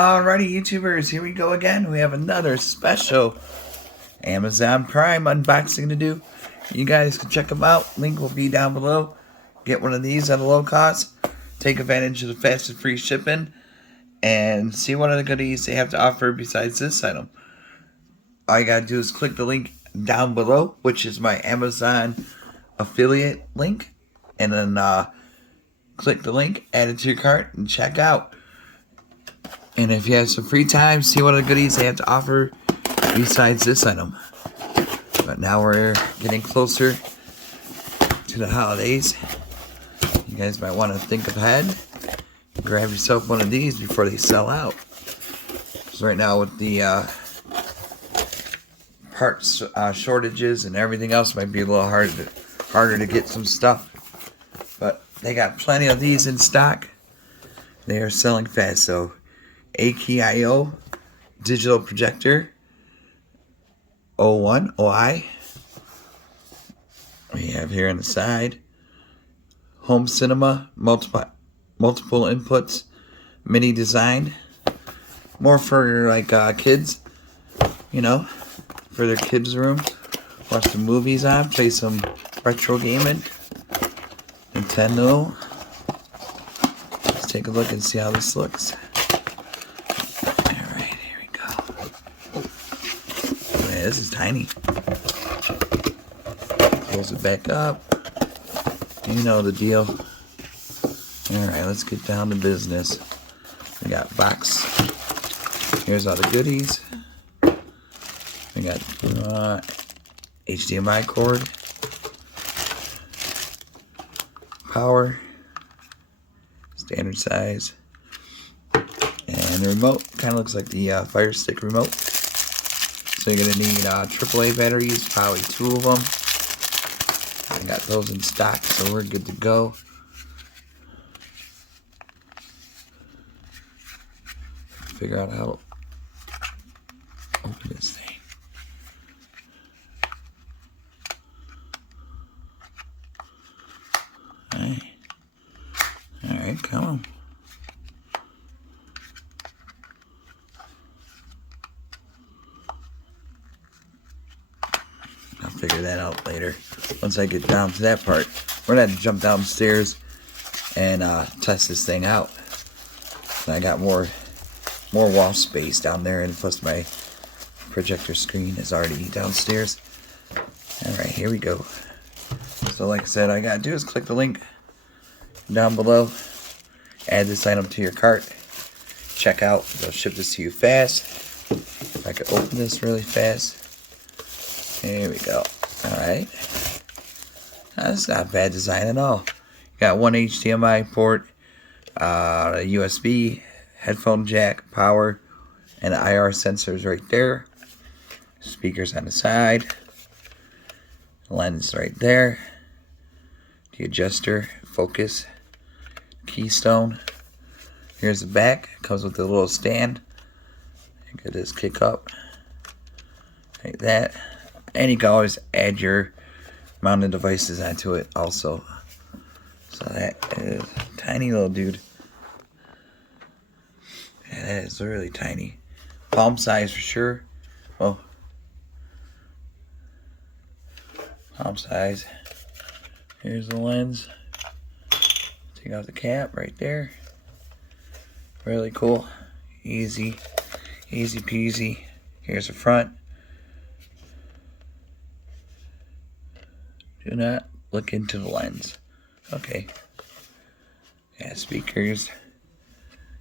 Alrighty, YouTubers, here we go again. We have another special Amazon Prime unboxing to do. You guys can check them out. Link will be down below. Get one of these at a low cost. Take advantage of the fast and free shipping. And see what other goodies they have to offer besides this item. All you gotta do is click the link down below, which is my Amazon affiliate link. And then click the link, add it to your cart, and check out. And if you have some free time, see what other goodies they have to offer besides this item. But now we're getting closer to the holidays. You guys might want to think ahead. Grab yourself one of these before they sell out. So right now with the parts shortages and everything else, might be a little harder to get some stuff. But they got plenty of these in stock. They are selling fast, so Akiyo digital projector 01 OI. We have here on the side home cinema, multiple inputs, mini design, more for like kids, you know, for their kids' room. Watch some movies on, play some retro gaming. Nintendo. Let's take a look and see how this looks. Alright, here we go. Oh, man, this is tiny. Close it back up. You know the deal. Alright, let's get down to business. We got box. Here's all the goodies. We got HDMI cord. Power. Standard size. And the remote kind of looks like the Fire Stick remote. So you're going to need AAA batteries, probably 2 of them. I got those in stock, so we're good to go. Figure out how to open this thing. Alright, come on. I'll figure that out later. Once I get down to that part, we're gonna have to jump downstairs and test this thing out. And I got more wall space down there, and plus my projector screen is already downstairs. Alright, here we go. So like I said, all I gotta do is click the link down below, add this item to your cart, check out, they'll ship this to you fast. If I could open this really fast. Here we go. Alright. That's not a bad design at all. You got one HDMI port, a USB, headphone jack, power, and IR sensors right there. Speakers on the side. Lens right there. The adjuster, focus, Keystone. Here's the back. Comes with a little stand. You can just kick up like that. And you can always add your mounted devices onto it also. So that is a tiny little dude. Yeah, that is really tiny. Palm size for sure. Well, palm size. Here's the lens. Take out the cap right there. Really cool. Easy peasy. Here's the front. Do not look into the lens. Okay. Yeah, speakers.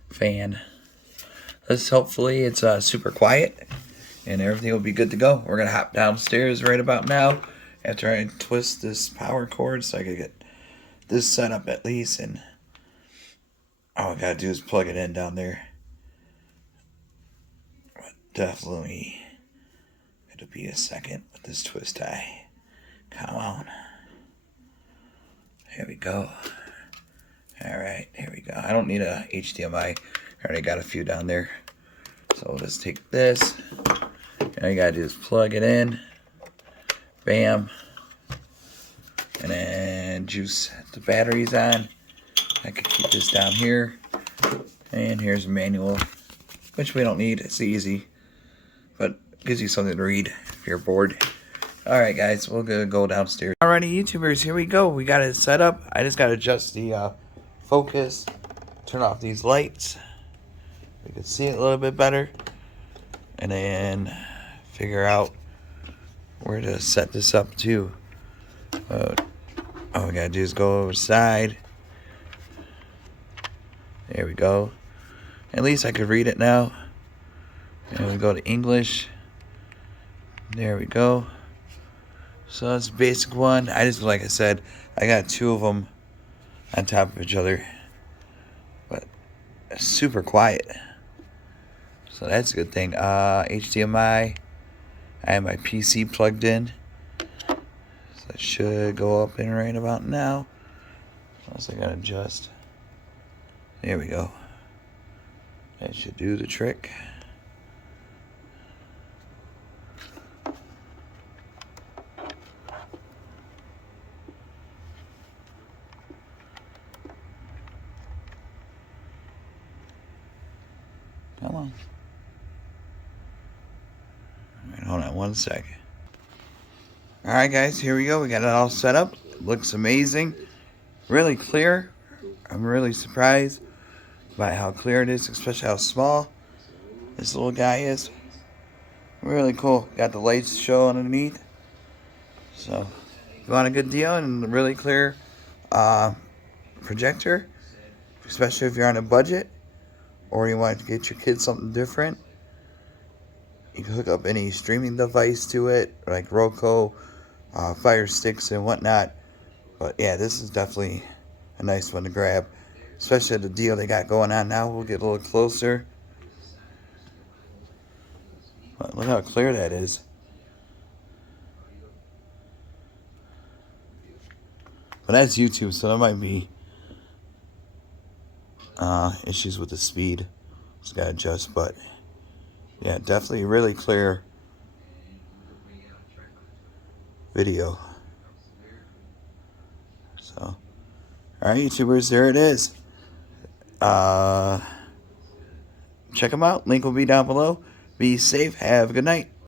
Fan. Hopefully it's super quiet and everything will be good to go. We're gonna hop downstairs right about now after I twist this power cord so I can get this set up at least, and all I gotta do is plug it in down there. But definitely it'll be a second with this twist tie. Come on. Here we go. Alright, here we go. I don't need a HDMI. I already got a few down there. So we'll just take this. And all you gotta do is plug it in. Bam. And then juice the batteries on. I could keep this down here. And here's a manual. which we don't need. It's easy, but gives you something to read if you're bored. Alright guys, we're gonna go downstairs. Alrighty YouTubers, here we go. We got it set up. I just gotta adjust the focus, turn off these lights. We can see it a little bit better. And then figure out where to set this up too. All we gotta do is go over the side. There we go. At least I could read it now. And we go to English. There we go. So that's the basic one. Like I said, I got two of them on top of each other. But it's super quiet. So that's a good thing. HDMI. I have my PC plugged in. So it should go up in right about now. Unless I gotta adjust. There we go. That should do the trick. Come on. Alright, hold on one second. Alright guys, here we go. We got it all set up. Looks amazing. Really clear. I'm really surprised by how clear it is, especially how small this little guy is. Really cool. Got the lights show underneath. So, if you want a good deal and a really clear projector, especially if you're on a budget or you want to get your kids something different, you can hook up any streaming device to it, like Roku, Fire Sticks and whatnot. But yeah, this is definitely a nice one to grab, especially the deal they got going on now. We'll get a little closer. But look how clear that is. But that's YouTube, so there might be issues with the speed. Just gotta adjust, but yeah, definitely really clear video. So, alright YouTubers, there it is. Check them out. Link will be down below. Be safe. Have a good night.